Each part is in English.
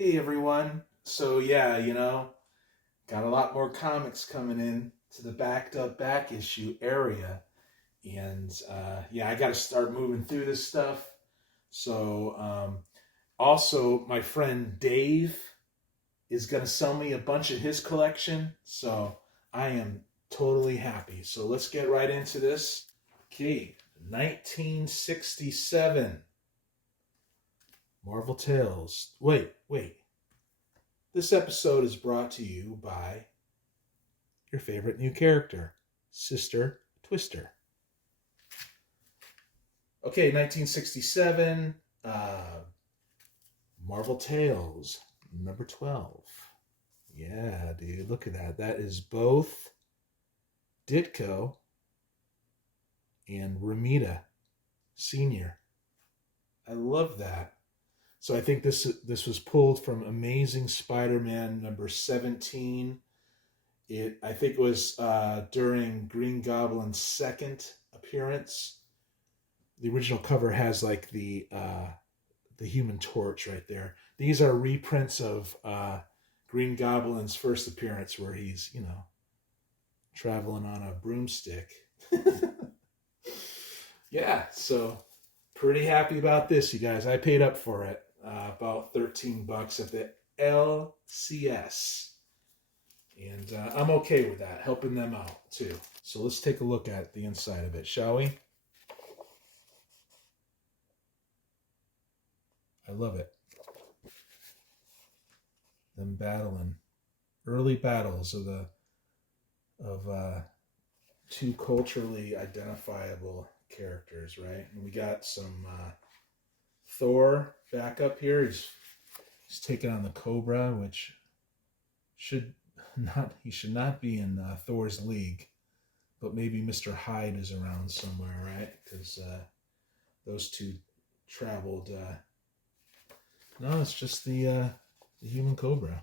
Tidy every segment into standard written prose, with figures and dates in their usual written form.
Hey everyone. So yeah, got a lot more comics coming in to the backed up back issue area. And yeah, I got to start moving through this stuff. So also, my friend Dave is going to sell me a bunch of his collection. So I am totally happy. So let's get right into this. Okay, 1967. Marvel Tales. Wait. This episode is brought to you by your favorite new character, Sister Twister. Okay, 1967, Marvel Tales, number 12. Yeah, dude, look at that. That is both Ditko and Ramita Sr. I love that. So I think this was pulled from Amazing Spider-Man number 17. I think it was during Green Goblin's second appearance. The original cover has like the Human Torch right there. These are reprints of Green Goblin's first appearance, where he's traveling on a broomstick. Yeah, so pretty happy about this, you guys. I paid up for it, about $13 at the LCS. And I'm okay with that, helping them out too. So let's take a look at the inside of it, shall we? I love it. Them battling. Early battles of two culturally identifiable characters, right? And we got some Thor back up here. He's taking on the Cobra, which should not be in Thor's league, but maybe Mr. Hyde is around somewhere, right? Because those two traveled. No, it's just the human Cobra.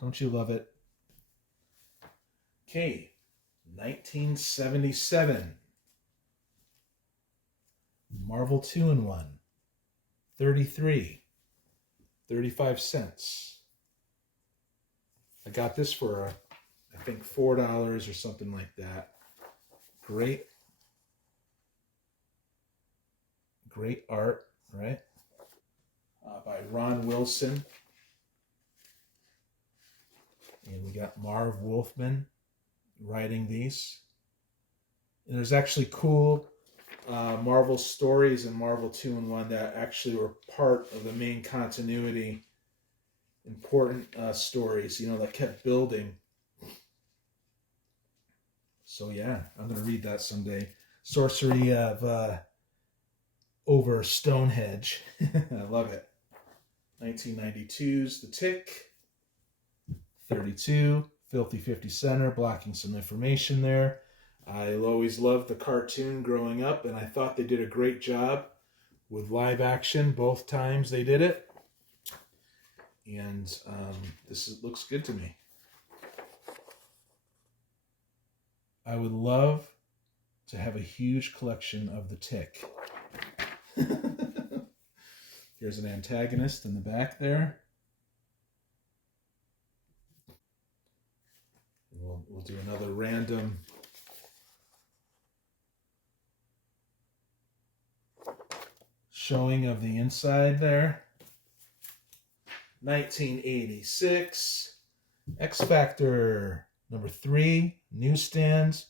Don't you love it? Okay, 1977. Marvel 2-in-1. 33. 35 cents. I got this for, I think, $4 or something like that. Great art, right? By Ron Wilson. And we got Marv Wolfman writing these. And there's actually cool Marvel stories in Marvel 2-in-1 that actually were part of the main continuity. Important stories, that kept building. So yeah, I'm going to read that someday. Sorcery of over Stonehenge. I love it. 1992's The Tick. 32, Filthy 50 Center, blocking some information there. I always loved the cartoon growing up, and I thought they did a great job with live action both times they did it. And looks good to me. I would love to have a huge collection of The Tick. Here's an antagonist in the back there. We'll do another random showing of the inside there. 1986, X Factor number 3, newsstands,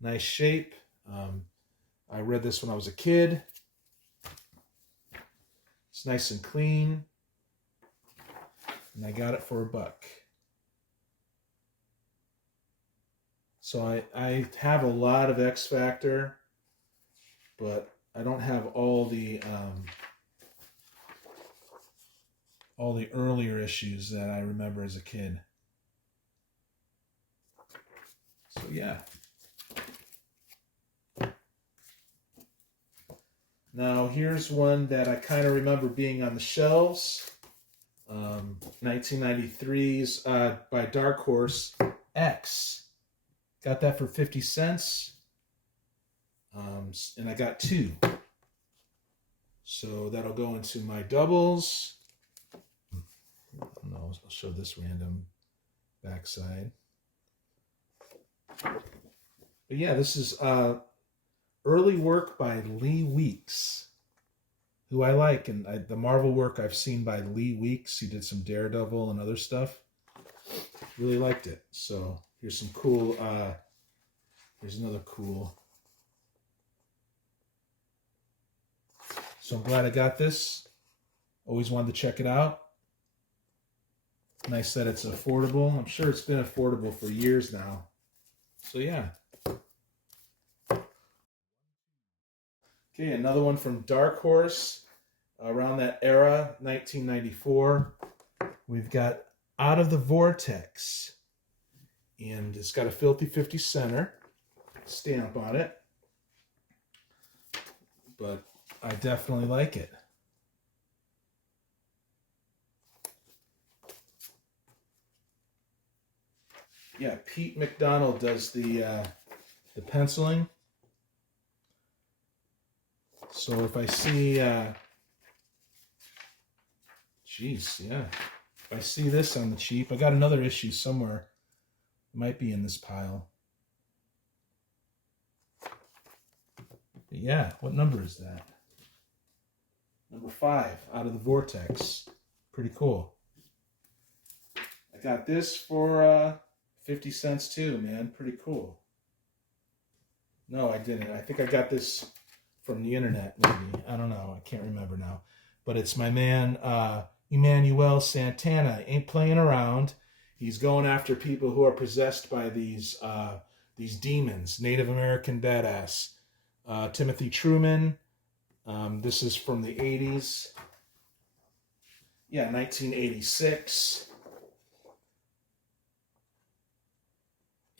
nice shape. I read this when I was a kid. It's nice and clean, and I got it for $1. So I have a lot of X Factor, but I don't have all the earlier issues that I remember as a kid. So yeah. Now here's one that I kind of remember being on the shelves. 1993's by Dark Horse, X. Got that for 50 cents. And I got 2. So that'll go into my doubles. No, I'll show this random backside. But yeah, this is early work by Lee Weeks, who I like. And the Marvel work I've seen by Lee Weeks. He did some Daredevil and other stuff. Really liked it. So here's some cool, here's another cool. So I'm glad I got this. Always wanted to check it out. Nice that it's affordable. I'm sure it's been affordable for years now. So yeah. Okay, another one from Dark Horse. Around that era, 1994. We've got Out of the Vortex. And it's got a Filthy 50 center stamp on it. But I definitely like it. Yeah, Pete McDonald does the penciling. So if I see, geez, yeah. If I see this on the cheap, I got another issue somewhere. It might be in this pile. But yeah, what number is that? Number 5, Out of the Vortex. Pretty cool. I got this for 50 cents too, man. Pretty cool. No, I didn't. I think I got this from the internet, maybe. I don't know. I can't remember now. But it's my man, Emmanuel Santana. Ain't playing around. He's going after people who are possessed by these demons. Native American badass. Timothy Truman. This is from the 80s. Yeah, 1986.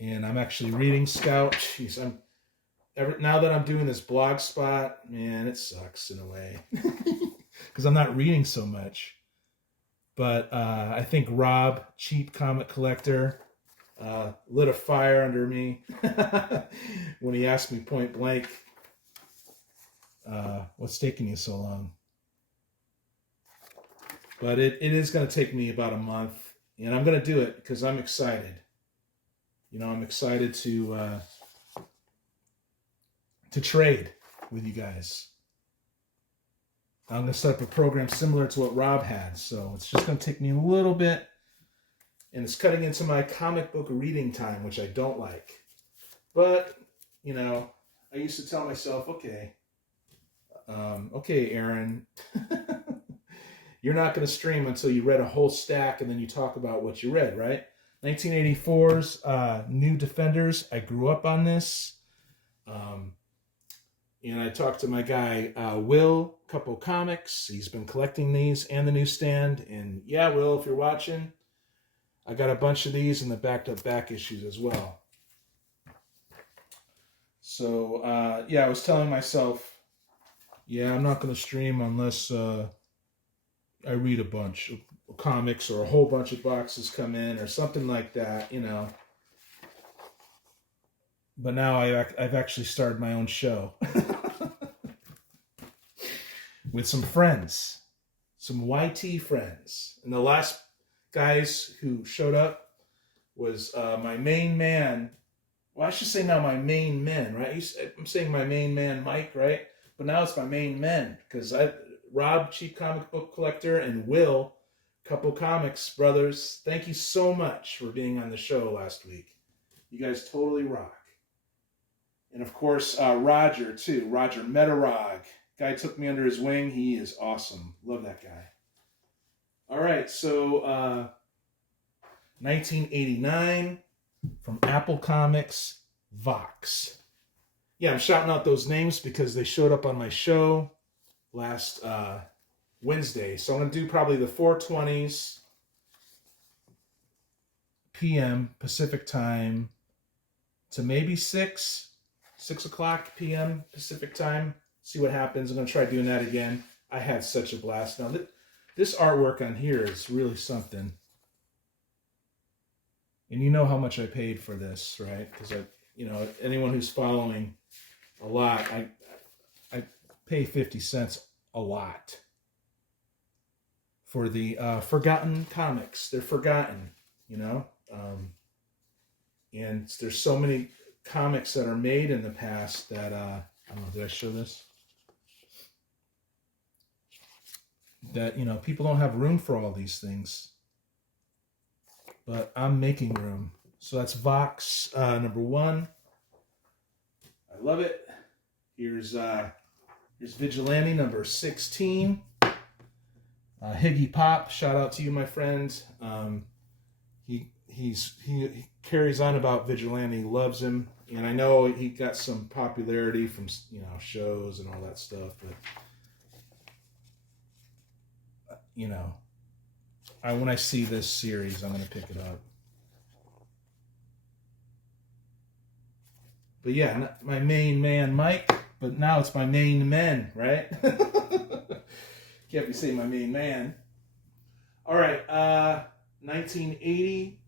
And I'm actually reading Scout. Jeez, now that I'm doing this blog spot, man, it sucks in a way. Because I'm not reading so much. But I think Rob, cheap comic collector, lit a fire under me when he asked me point blank, what's taking you so long? But it is going to take me about a month. And I'm going to do it because I'm excited. You know, I'm excited to trade with you guys. I'm going to set up a program similar to what Rob had. So it's just going to take me a little bit. And it's cutting into my comic book reading time, which I don't like. But, you know, I used to tell myself, okay, Aaron, you're not going to stream until you read a whole stack and then you talk about what you read, right? 1984's New Defenders. I grew up on this. And I talked to my guy, Will, Couple Comics. He's been collecting these and the newsstand. And yeah, Will, if you're watching, I got a bunch of these and the back issues as well. So, yeah, I was telling myself, yeah, I'm not going to stream unless I read a bunch of comics or a whole bunch of boxes come in or something like that, you know. But now I've actually started my own show with some friends, some YT friends. And the last guys who showed up was my main man. Well, I should say now my main men, right? I'm saying my main man, Mike, right? But now it's my main men because Rob, cheap comic book collector, and Will, Couple Comics brothers. Thank you so much for being on the show last week. You guys totally rock. And of course, Roger, too. Roger Metarog. Guy took me under his wing. He is awesome. Love that guy. All right, so 1989 from Apple Comics, Vox. Yeah, I'm shouting out those names because they showed up on my show last Wednesday. So I'm going to do probably the 4:20s p.m. Pacific time to maybe 6 o'clock p.m. Pacific time. See what happens. I'm going to try doing that again. I had such a blast. Now, this artwork on here is really something. And you know how much I paid for this, right? Because anyone who's following a lot, I pay 50 cents a lot for the forgotten comics. They're forgotten, and there's so many comics that are made in the past that I don't know. Did I show this? That people don't have room for all these things, but I'm making room. So that's Vox number 1. I love it. Here's Vigilante number 16. Higgy Pop, shout out to you, my friend. He carries on about Vigilante. He loves him, and I know he got some popularity from shows and all that stuff. But when I see this series, I'm gonna pick it up. But yeah, not my main man, Mike. But now it's my main men, right? Can't be saying my main man. All right, 1980,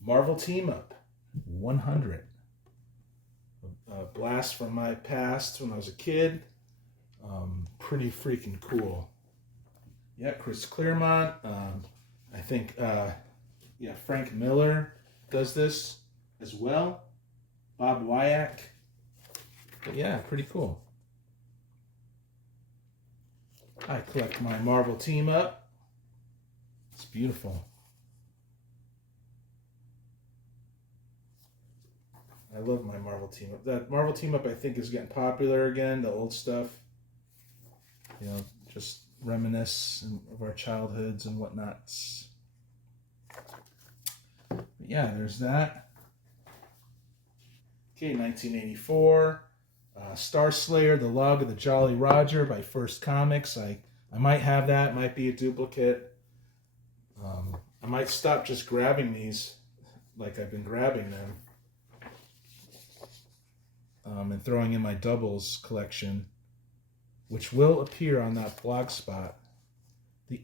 Marvel Team Up 100. A blast from my past when I was a kid. Pretty freaking cool. Yeah, Chris Claremont. I think, Frank Miller does this as well. Bob Wyack. But yeah, pretty cool. I collect my Marvel Team Up. It's beautiful. I love my Marvel Team Up. That Marvel Team Up, I think, is getting popular again. The old stuff. Just reminisce of our childhoods and whatnots. But yeah, there's that. Okay, 1984. Star Slayer, The Log of the Jolly Roger by First Comics. I might have that. Might be a duplicate. I might stop just grabbing these like I've been grabbing them. And throwing in my doubles collection, which will appear on that blog spot. The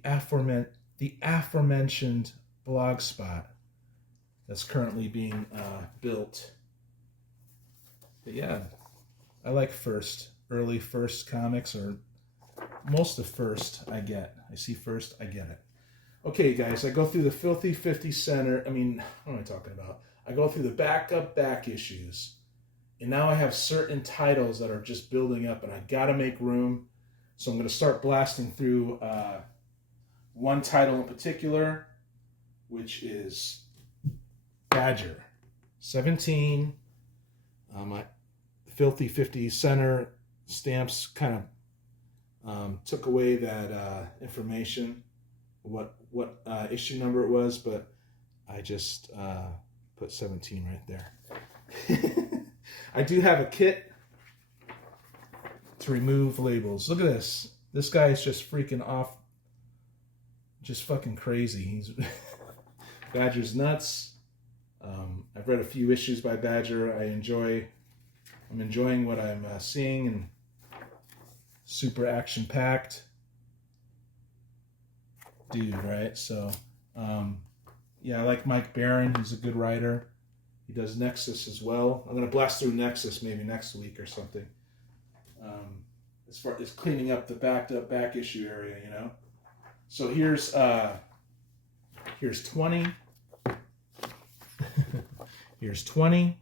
aforementioned blog spot that's currently being built. But yeah, I like early First comics, or most of First I get. I see First, I get it. Okay, guys, I go through the Filthy 50 Center. What am I talking about? I go through the back issues. And now I have certain titles that are just building up, and I gotta make room. So I'm gonna start blasting through one title in particular, which is Badger 17. My Filthy 50 Center stamps kind of took away that information, what issue number it was, but I just put 17 right there. I do have a kit to remove labels. Look at this. This guy is just freaking off. Just fucking crazy. Badger's nuts. I've read a few issues by Badger. I'm enjoying what I'm seeing, and super action-packed dude, right? So, I like Mike Barron. He's a good writer. He does Nexus as well. I'm going to blast through Nexus maybe next week or something. As far as cleaning up the back issue area, So here's 20. Here's 20.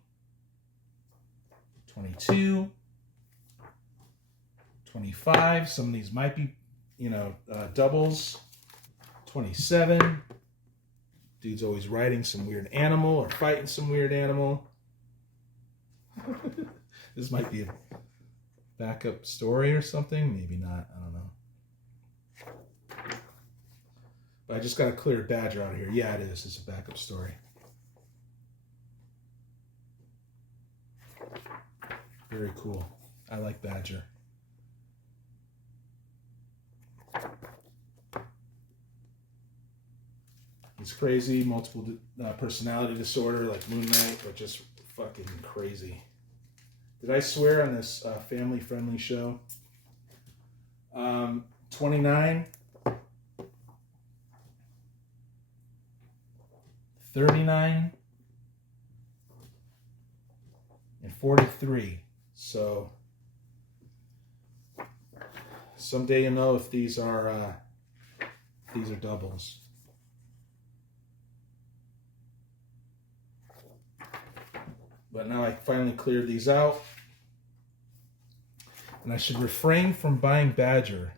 22. 25. Some of these might be, doubles. 27. Dude's always riding some weird animal or fighting some weird animal. This might be a backup story or something. Maybe not. I don't know. But I just got to clear Badger out of here. Yeah, it is. It's a backup story. Very cool. I like Badger. He's crazy, multiple personality disorder like Moon Knight, but just fucking crazy. Did I swear on this family-friendly show? 29. 39 and 43. So someday you'll know if these are doubles. But now I finally cleared these out. And I should refrain from buying Badger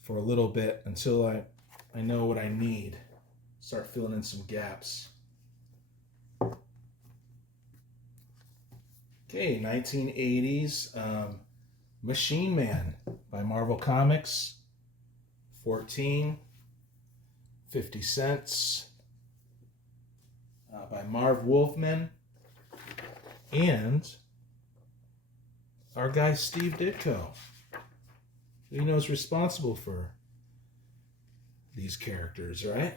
for a little bit until I know what I need. Start filling in some gaps. Okay, 1980s Machine Man by Marvel Comics. 14. 50 cents. By Marv Wolfman. And our guy Steve Ditko. He knows responsible for these characters, right?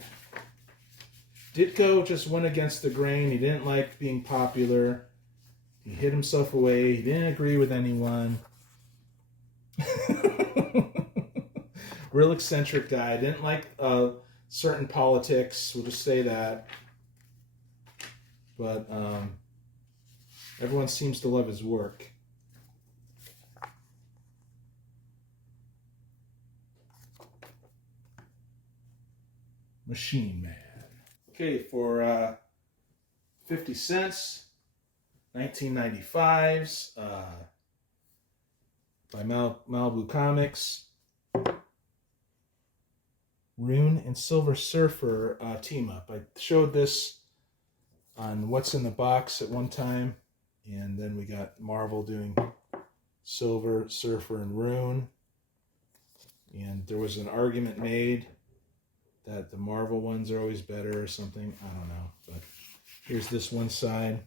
Ditko just went against the grain. He didn't like being popular. He hid himself away. He didn't agree with anyone. Real eccentric guy. Didn't like certain politics. We'll just say that. But everyone seems to love his work. Machine Man. Okay, for 50 cents, 1995s by Malibu Comics. Rune and Silver Surfer team up. I showed this on What's in the Box at one time, and then we got Marvel doing Silver Surfer and Rune, and there was an argument made that the Marvel ones are always better or something. I don't know. But here's this one side.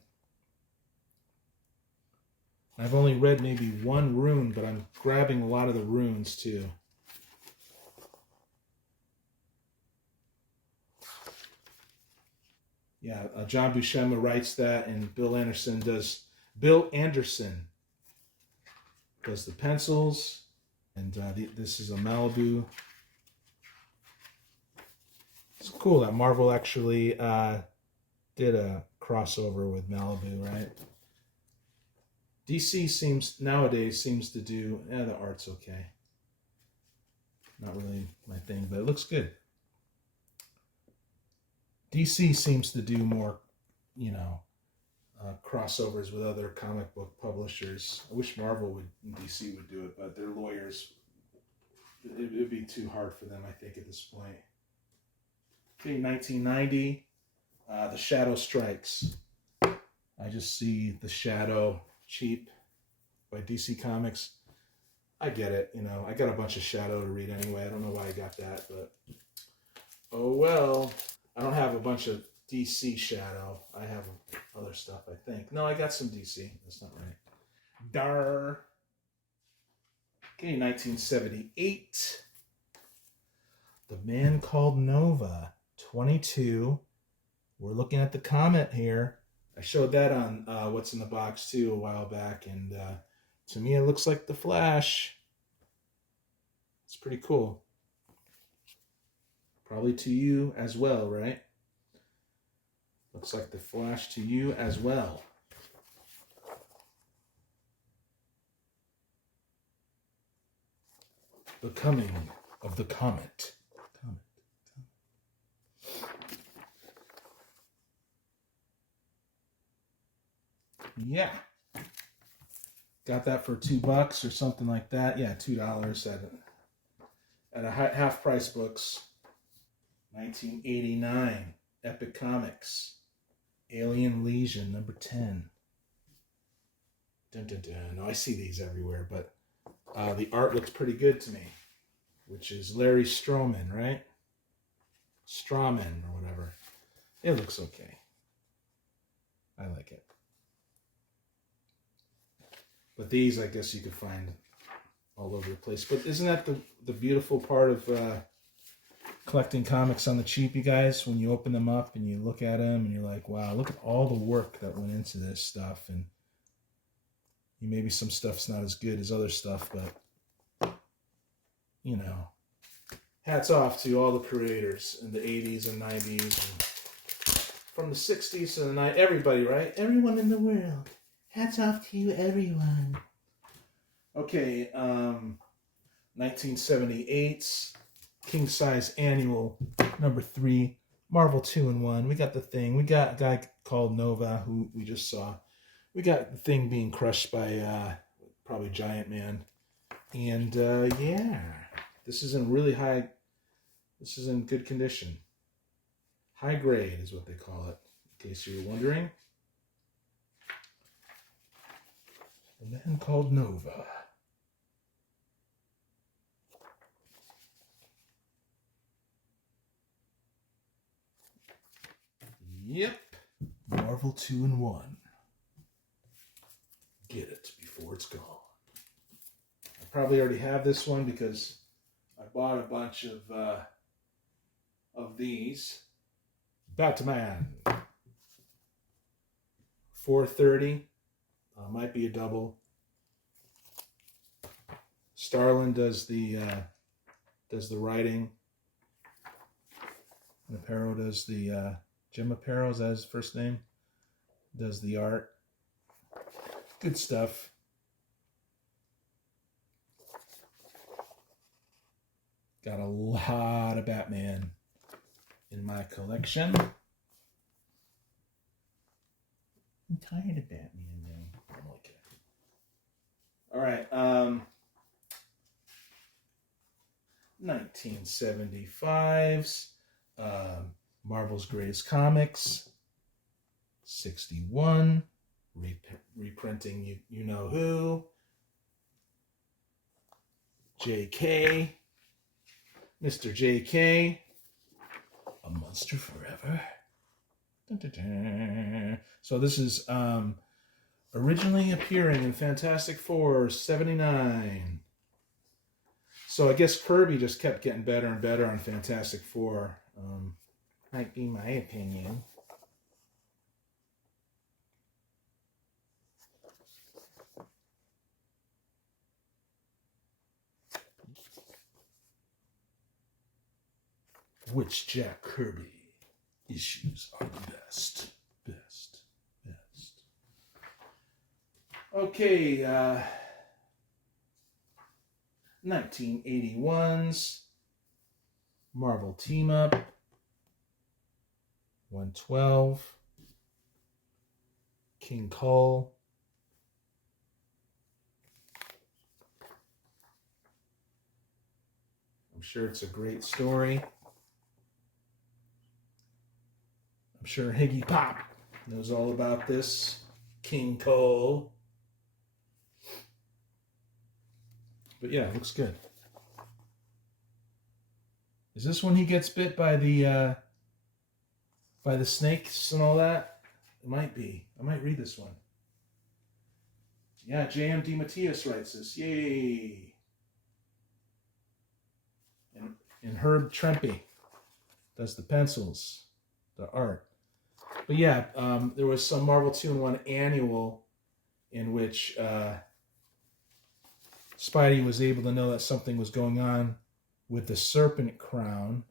I've only read maybe one rune, but I'm grabbing a lot of the runes too. Yeah, John Buscema writes that, and Bill Anderson does the pencils, and this is a Malibu. It's cool that Marvel actually did a crossover with Malibu, right? DC nowadays seems to do, the art's okay. Not really my thing, but it looks good. DC seems to do more, crossovers with other comic book publishers. I wish Marvel and DC would do it, but their lawyers, it would be too hard for them, I think, at this point. Okay, 1990, The Shadow Strikes. I just see The Shadow cheap by DC Comics. I get it, I got a bunch of Shadow to read anyway. I don't know why I got that, but oh well. I don't have a bunch of DC Shadow. I have other stuff, I think. No, I got some DC. That's not right. Dar. Okay, 1978. The Man Called Nova. 22. We're looking at the comet here. I showed that on What's in the Box too a while back, and to me it looks like the Flash. It's pretty cool. Probably to you as well, right? Looks like the Flash to you as well. The Coming of the Comet. Yeah. Got that for $2 or something like that. Yeah, $2 at a half price books. 1989, Epic Comics, Alien Legion, number 10. Dun, dun, dun. No, I see these everywhere, but the art looks pretty good to me, which is Larry Stroman, right? Strawman or whatever. It looks okay. I like it. But these, I guess you could find all over the place. But isn't that the beautiful part of collecting comics on the cheap, you guys? When you open them up and you look at them and you're like, wow, look at all the work that went into this stuff. And maybe some stuff's not as good as other stuff, but, hats off to all the creators in the 80s and 90s, and from the 60s to the 90s. Everybody, right? Everyone in the world. Hats off to you, everyone. Okay, 1978's King Size Annual, number 3, Marvel 2-in-1. We got The Thing. We got a guy called Nova, who we just saw. We got The Thing being crushed by probably Giant Man. And yeah, this is in really high, this is in good condition. High grade is what they call it, in case you were wondering. A man called Nova. Yep. Marvel 2-in-1. Get it before it's gone. I probably already have this one because I bought a bunch of these. Batman. 430. Might be a double. Starlin does the writing. And Aparo does the Jim Aparo, is that his first name? Does the art. Good stuff. Got a lot of Batman in my collection. I'm tired of Batman now. I'm okay. All right. 1975's Marvel's Greatest Comics. 61. Reprinting you know who. JK. Mr. JK. A Monster Forever. Dun, dun, dun. So this is originally appearing in Fantastic Four 79. So I guess Kirby just kept getting better and better on Fantastic Four. Might be my opinion. Which Jack Kirby issues are the best? Best. Okay, 1981's Marvel Team Up. 112. King Cole. I'm sure it's a great story. I'm sure Higgy Pop knows all about this. King Cole. But yeah, it looks good. Is this when he gets bit by the snakes and all that? It might be. I might read this one. Yeah, J.M. DeMatteis writes this. Yay! And Herb Trimpe does the pencils, the art. But yeah, there was some Marvel 2-in-1 annual in which Spidey was able to know that something was going on with the serpent crown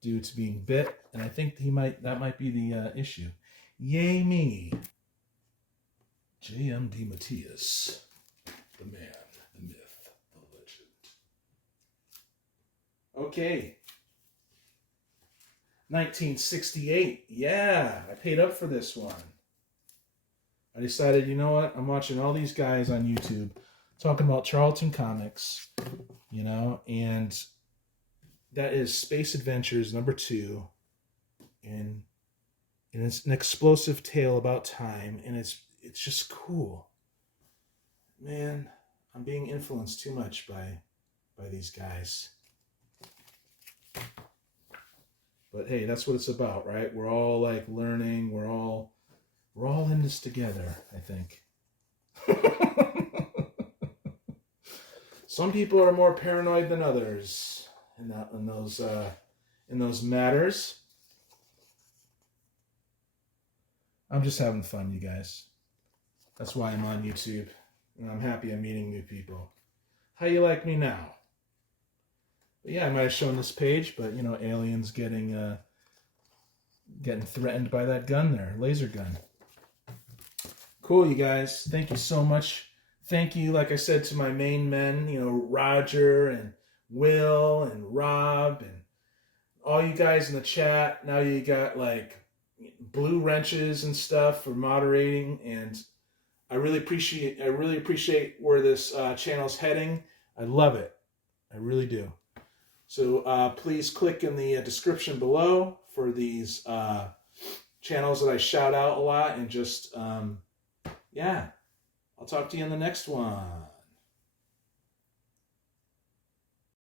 due to being bit, and I think that might be the issue. Yay me! J.M. DeMatteis, the man, the myth, the legend. Okay. 1968. Yeah, I paid up for this one. I decided, you know what? I'm watching all these guys on YouTube talking about Charlton Comics, and that is Space Adventures #2, and it's an explosive tale about time, and it's just cool. Man, I'm being influenced too much by these guys. But hey, that's what it's about, right? We're all like learning. We're all in this together, I think. Some people are more paranoid than others in those matters. I'm just having fun, you guys. That's why I'm on YouTube, and I'm happy I'm meeting new people. How you like me now? But yeah, I might have shown this page, but you know, aliens getting threatened by that gun there, laser gun. Cool, you guys. Thank you so much. Thank you, like I said, to my main men, you know, Roger and Will and Rob and all you guys in the chat. Now you got like blue wrenches and stuff for moderating, and I really appreciate where this channel's heading. I love it. I really do. So please click in the description below for these channels that I shout out a lot, and just yeah, I'll talk to you in the next one.